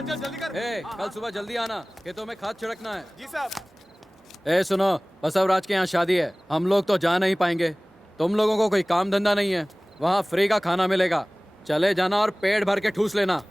चल चल जल्दी कर। कल सुबह जल्दी आना, खेतों में खाद छिड़कना है। जी साहब। सुनो, बसवराज के यहाँ शादी है, हम लोग तो जा नहीं पाएंगे। तुम लोगों को कोई काम धंधा नहीं है, वहाँ फ्री का खाना मिलेगा। चले जाना और पेट भर के ठूस लेना।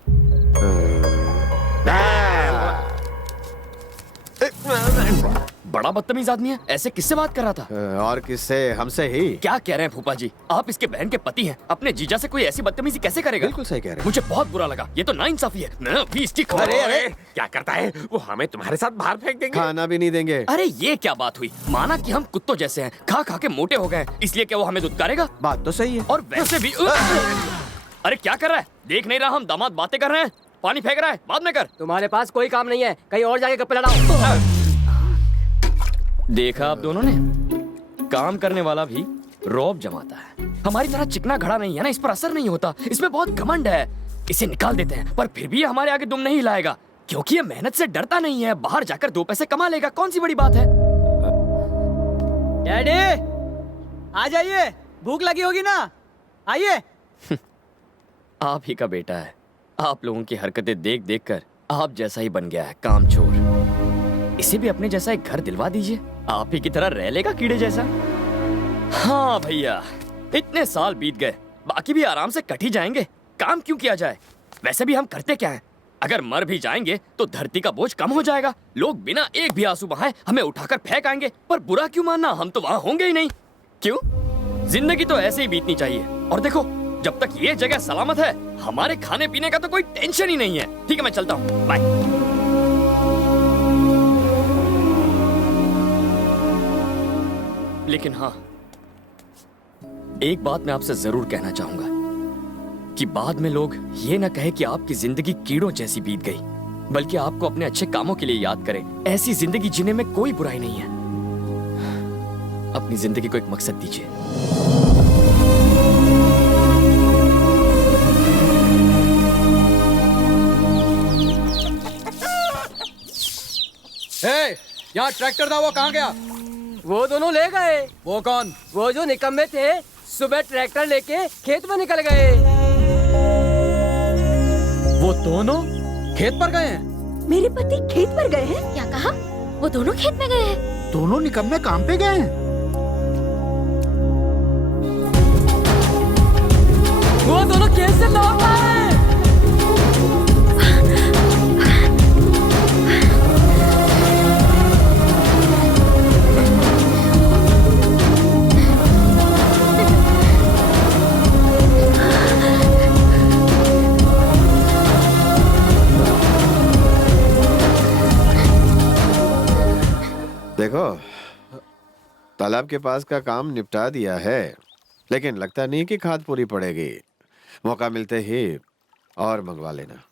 बड़ा बदतमीज आदमी है, ऐसे किससे बात कर रहा था? और किससे? हमसे ही। क्या कह रहे हैं फूफा जी, आप इसके बहन के पति हैं, अपने जीजा से कोई ऐसी बदतमीजी कैसे करेगा? बिल्कुल सही कह रहे हैं। मुझे बहुत बुरा लगा, ये तो नाइंसाफी है। मैं अभी इसकी खबर। अरे क्या करता है वो, हमें तुम्हारे साथ बाहर फेंक देंगे। खाना भी नहीं देंगे। अरे ये क्या बात हुई? माना कि हम कुत्तों जैसे हैं, खा खा के मोटे हो गए, इसलिए क्या वो हमें दुत्कारेगा? बात तो सही है। और वैसे भी अरे क्या कर रहा है? देख नहीं रहा हम दामाद बातें कर रहे हैं? पानी फेंक रहा है, बाद में कर। तुम्हारे पास कोई काम नहीं है, कहीं और जाके गप्पे लड़ाओ। देखा आप दोनों ने, काम करने वाला भी रौब जमाता है। हमारी तरह चिकना घड़ा नहीं है ना, इस पर असर नहीं होता। इसमें बहुत घमंड है, इसे निकाल देते हैं, पर फिर भी ये हमारे आगे दुम नहीं लाएगा, क्योंकि ये मेहनत से डरता नहीं है। बाहर जाकर 2 पैसे कमा लेगा, कौन सी बड़ी बात है? डैडी आ जाइए, भूख लगी होगी ना, आइए। आप ही का बेटा है, आप लोगों की हरकतें देख देख कर आप जैसा ही बन गया है, कामचोर। इसे भी अपने जैसा एक घर दिलवा दीजिए, आप ही की तरह रह लेगा कीड़े जैसा। हाँ भैया, इतने साल बीत गए, बाकी भी आराम से कट ही जाएंगे। काम क्यों किया जाए? वैसे भी हम करते क्या हैं? अगर मर भी जाएंगे तो धरती का बोझ कम हो जाएगा। लोग बिना एक भी आंसू बहाए हमें उठाकर फेंक आएंगे, पर बुरा क्यों मानना, हम तो वहां होंगे ही नहीं। क्यों? जिंदगी तो ऐसे ही बीतनी चाहिए। और देखो, जब तक ये जगह सलामत है, हमारे खाने पीने का तो कोई टेंशन ही नहीं है। ठीक है, मैं चलता हूँ, बाय। लेकिन हाँ, एक बात मैं आपसे जरूर कहना चाहूंगा कि बाद में लोग ये ना कहे कि आपकी जिंदगी कीड़ों जैसी बीत गई, बल्कि आपको अपने अच्छे कामों के लिए याद करें। ऐसी जिंदगी जीने में कोई बुराई नहीं है। अपनी जिंदगी को एक मकसद दीजिए। यहाँ ट्रैक्टर था, वो कहाँ गया? वो दोनों ले गए। वो कौन? वो जो निकम्मे थे, सुबह ट्रैक्टर लेके खेत में निकल गए। वो दोनों खेत पर गए हैं? मेरे पति खेत पर गए हैं? क्या कहा? वो दोनों खेत में गए हैं? दोनों निकम्मे काम पे गए हैं। वो दोनों खेत से लौट आए। देखो, तालाब के पास का काम निपटा दिया है, लेकिन लगता नहीं कि खाद पूरी पड़ेगी। मौका मिलते ही और मंगवा लेना।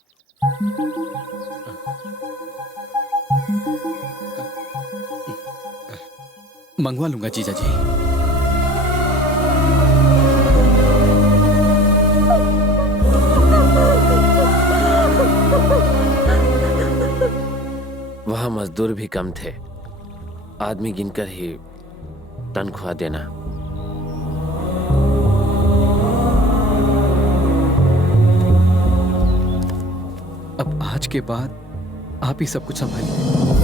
मंगवा लूंगा जीजा जी। वहाँ मजदूर भी कम थे, आदमी गिनकर ही तनख्वाह देना। अब आज के बाद आप ही सब कुछ संभालिए।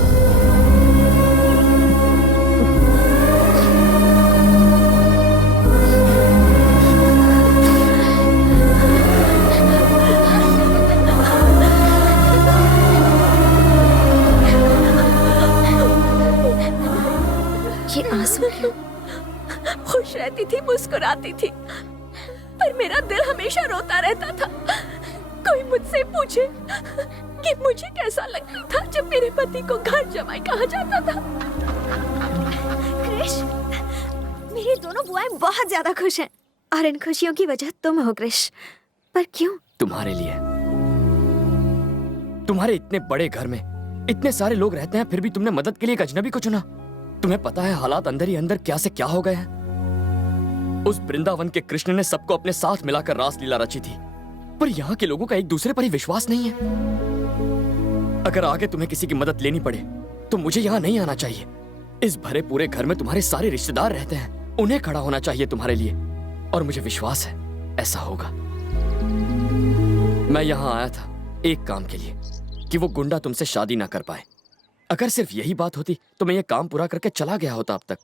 खुश रहती थी, मुस्कुराती थी, पर मेरा दिल हमेशा रोता रहता था। कोई मुझसे पूछे कि मुझे कैसा लगता था जब मेरे पति को घर जमाई कहा जाता था। क्रिश, मेरी दोनों बुआएं बहुत ज्यादा खुश हैं, और इन खुशियों की वजह तुम हो क्रिश। पर क्यों? तुम्हारे लिए। तुम्हारे इतने बड़े घर में इतने सारे लोग रहते हैं, फिर भी तुमने मदद के लिए एक अजनबी को चुना। तुम्हें पता है हालात अंदर ही अंदर क्या से क्या हो गए हैं। उस वृंदावन के कृष्ण ने सबको अपने साथ मिलाकर रासलीला रची थी, पर यहाँ के लोगों का एक दूसरे पर ही विश्वास नहीं है। अगर आगे तुम्हें किसी की मदद लेनी पड़े तो मुझे यहाँ नहीं आना चाहिए। इस भरे पूरे घर में तुम्हारे सारे रिश्तेदार रहते हैं, उन्हें खड़ा होना चाहिए तुम्हारे लिए, और मुझे विश्वास है ऐसा होगा। मैं यहाँ आया था एक काम के लिए, कि वो गुंडा तुमसे शादी ना कर पाए। अगर सिर्फ यही बात होती तो मैं ये काम पूरा करके चला गया होता अब तक।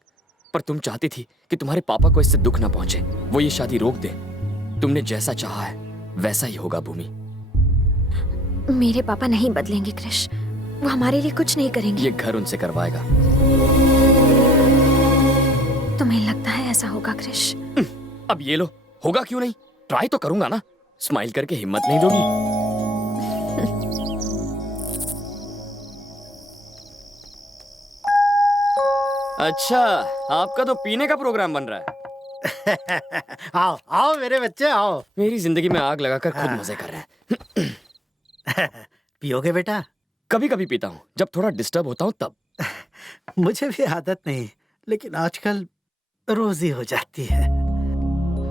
पर तुम चाहती थी कि तुम्हारे पापा को इससे दुख ना पहुंचे, वो ये शादी रोक दे। तुमने जैसा चाहा है वैसा ही होगा भूमि। मेरे पापा नहीं बदलेंगे क्रिश, वो हमारे लिए कुछ नहीं करेंगे। ये घर उनसे करवाएगा। तुम्हें लगता है ऐसा होगा क्रिश? अब ये लो, होगा क्यों नहीं, ट्राई तो करूंगा ना। स्माइल करके हिम्मत नहीं दोगी? अच्छा, आपका तो पीने का प्रोग्राम बन रहा है। आओ आओ मेरे बच्चे आओ। मेरी जिंदगी में आग लगाकर खुद मजे कर रहे हैं। पियोगे बेटा? कभी कभी पीता हूँ, जब थोड़ा डिस्टर्ब होता हूँ तब। मुझे भी आदत नहीं, लेकिन आजकल रोज ही हो जाती है।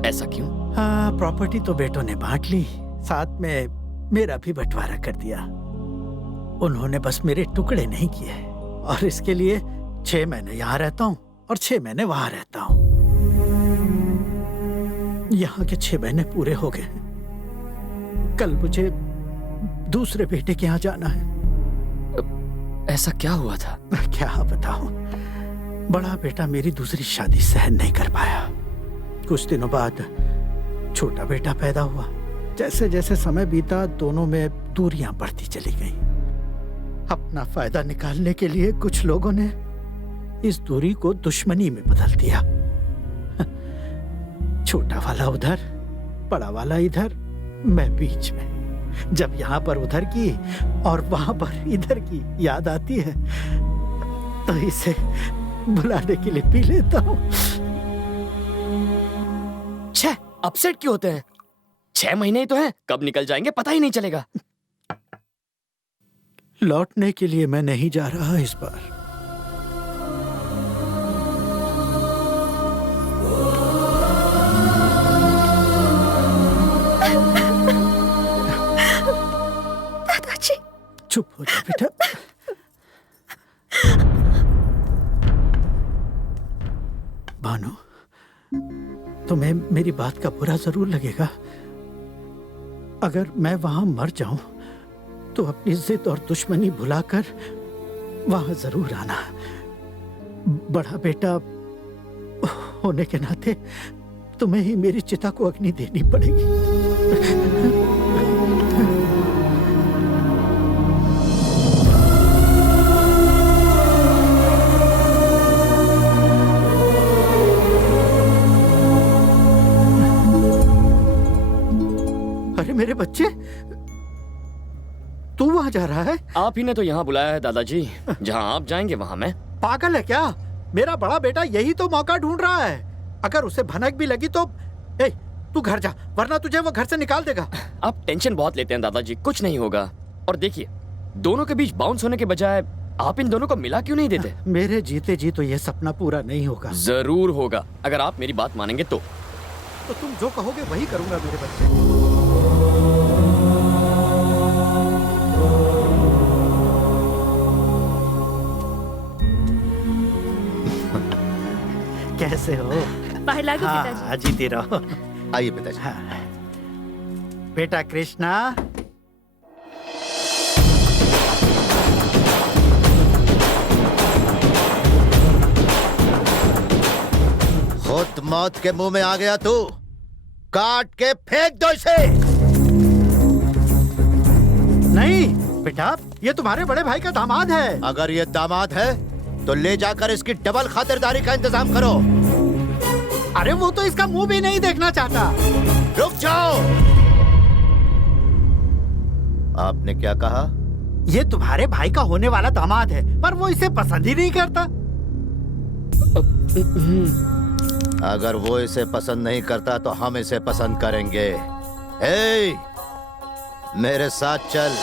ऐसा क्यों? हाँ, प्रॉपर्टी तो बेटों ने बांट ली, साथ में मेरा भी बंटवारा कर दिया। उन्होंने बस मेरे टुकड़े नहीं किए, और इसके लिए 6 महीने यहाँ रहता हूँ और 6 महीने वहां रहता हूँ। यहाँ के 6 महीने पूरे हो गए। कल मुझे दूसरे बेटे के यहाँ जाना है। ऐसा क्या हुआ था? क्या बताऊं, बड़ा बेटा मेरी दूसरी शादी सहन नहीं कर पाया। कुछ दिनों बाद छोटा बेटा पैदा हुआ। जैसे जैसे समय बीता, दोनों में दूरियां बढ़ती चली गईं। अपना फायदा निकालने के लिए कुछ लोगों ने इस दूरी को दुश्मनी में बदल दिया। छोटा वाला उधर, बड़ा वाला इधर, मैं बीच में। जब यहाँ पर उधर की और वहां पर इधर की याद आती है तो इसे बुलाने के लिए पी लेता हूँ। छह अपसेट क्यों होते हैं? 6 महीने ही तो हैं, कब निकल जाएंगे पता ही नहीं चलेगा। लौटने के लिए मैं नहीं जा रहा इस बार। दादाजी, चुप हो जा बेटा। भानु, तुम्हें मेरी बात का बुरा जरूर लगेगा। अगर मैं वहां मर जाऊं तो अपनी जिद और दुश्मनी भुलाकर वहां जरूर आना। बड़ा बेटा होने के नाते तुम्हें ही मेरी चिता को अग्नि देनी पड़ेगी। अरे मेरे बच्चे, तू वहां जा रहा है? आप ही ने तो यहाँ बुलाया है दादाजी। जहाँ आप जाएंगे वहाँ मैं। पागल है क्या? मेरा बड़ा बेटा यही तो मौका ढूंढ रहा है। अगर उसे भनक भी लगी तो तू घर जा, वरना तुझे वो घर से निकाल देगा। आप टेंशन बहुत लेते हैं दादाजी, कुछ नहीं होगा। और देखिए, दोनों के बीच बाउंस होने के बजाय आप इन दोनों को मिला क्यों नहीं देते? मेरे जीते जी तो ये सपना पूरा नहीं होगा। जरूर होगा, अगर आप मेरी बात मानेंगे तो तुम जो कहोगे वही करूंगा मेरे बच्चे। कैसे हो? बाहर लागो पिताजी। हाँ, जीते रहो। आइए पिताजी। हाँ। बेटा कृष्णा, खुद मौत के मुंह में आ गया तू, काट के फेंक दो इसे। नहीं बेटा, ये तुम्हारे बड़े भाई का दामाद है। अगर ये दामाद है तो ले जाकर इसकी डबल खातिरदारी का इंतजाम करो। अरे वो तो इसका मुंह भी नहीं देखना चाहता। रुक जाओ। आपने क्या कहा? ये तुम्हारे भाई का होने वाला दामाद है, पर वो इसे पसंद ही नहीं करता। अगर वो इसे पसंद नहीं करता तो हम इसे पसंद करेंगे। ए, मेरे साथ चल।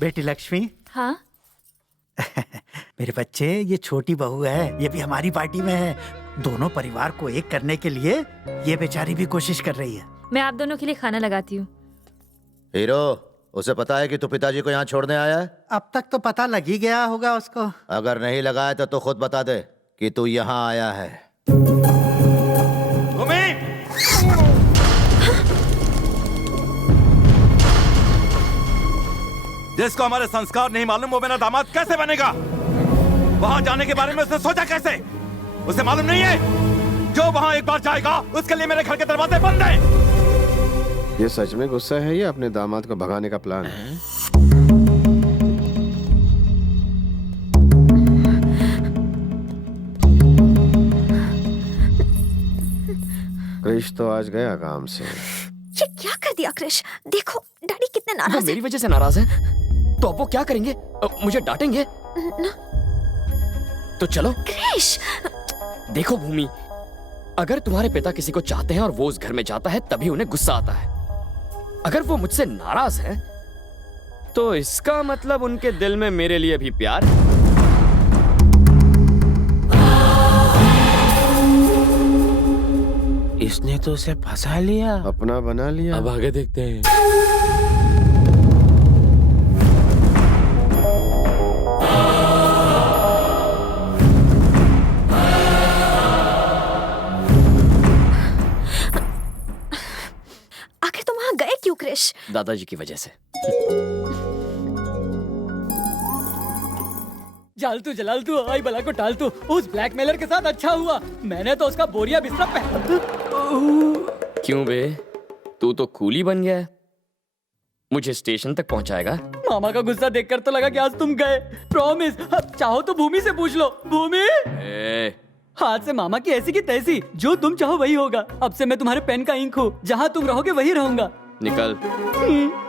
बेटी लक्ष्मी। हाँ? मेरे बच्चे, ये छोटी बहू है, ये भी हमारी पार्टी में है। दोनों परिवार को एक करने के लिए ये बेचारी भी कोशिश कर रही है। मैं आप दोनों के लिए खाना लगाती हूँ। हीरो, उसे पता है कि तू पिताजी को यहाँ छोड़ने आया है? अब तक तो पता लग ही गया होगा उसको। अगर नहीं लगा है तो तू खुद बता दे कि तू यहाँ आया है। जिसको हमारे संस्कार नहीं मालूम वो मेरा दामाद कैसे बनेगा? वहां जाने के बारे में उसने सोचा कैसे? उसे मालूम नहीं है जो वहां एक बार जाएगा उसके लिए मेरे घर के दरवाजे बंद हैं। ये सच में गुस्सा है या अपने दामाद को भगाने का प्लान है? क्रिश तो आज गया काम से। ये क्या कर दिया क्रिश? देखो डैडी कितने वो नाराज हैं। मेरी वजह से नाराज है तो अब वो क्या करेंगे? मुझे डांटेंगे? तो चलो। क्रिश देखो भूमि, अगर तुम्हारे पिता किसी को चाहते हैं और वो उस घर में जाता है तभी उन्हें गुस्सा आता है। अगर वो मुझसे नाराज है तो इसका मतलब उनके दिल में मेरे लिए भी प्यार है। इसने तो उसे फंसा लिया, अपना बना लिया। अब आगे देखते हैं। आखिर तुम वहां गए क्यों क्रिश? दादाजी की वजह से। जालतू जलालतू आई बला को टालतू, उस ब्लैकमेलर के साथ अच्छा हुआ मैंने तो उसका बोरिया बिस्तरा पहन। क्यों बे, तू तो कूली बन गया है। मुझे स्टेशन तक पहुंचाएगा? मामा का गुस्सा देखकर तो लगा कि आज तुम गए। प्रॉमिस, चाहो तो भूमि से पूछ लो। भूमि, हाथ से मामा की ऐसी की तैसी, जो तुम चाहो वही होगा। अब से मैं तुम्हारे पेन का इंक हूँ, जहाँ तुम रहोगे वही रहूंगा। निकल।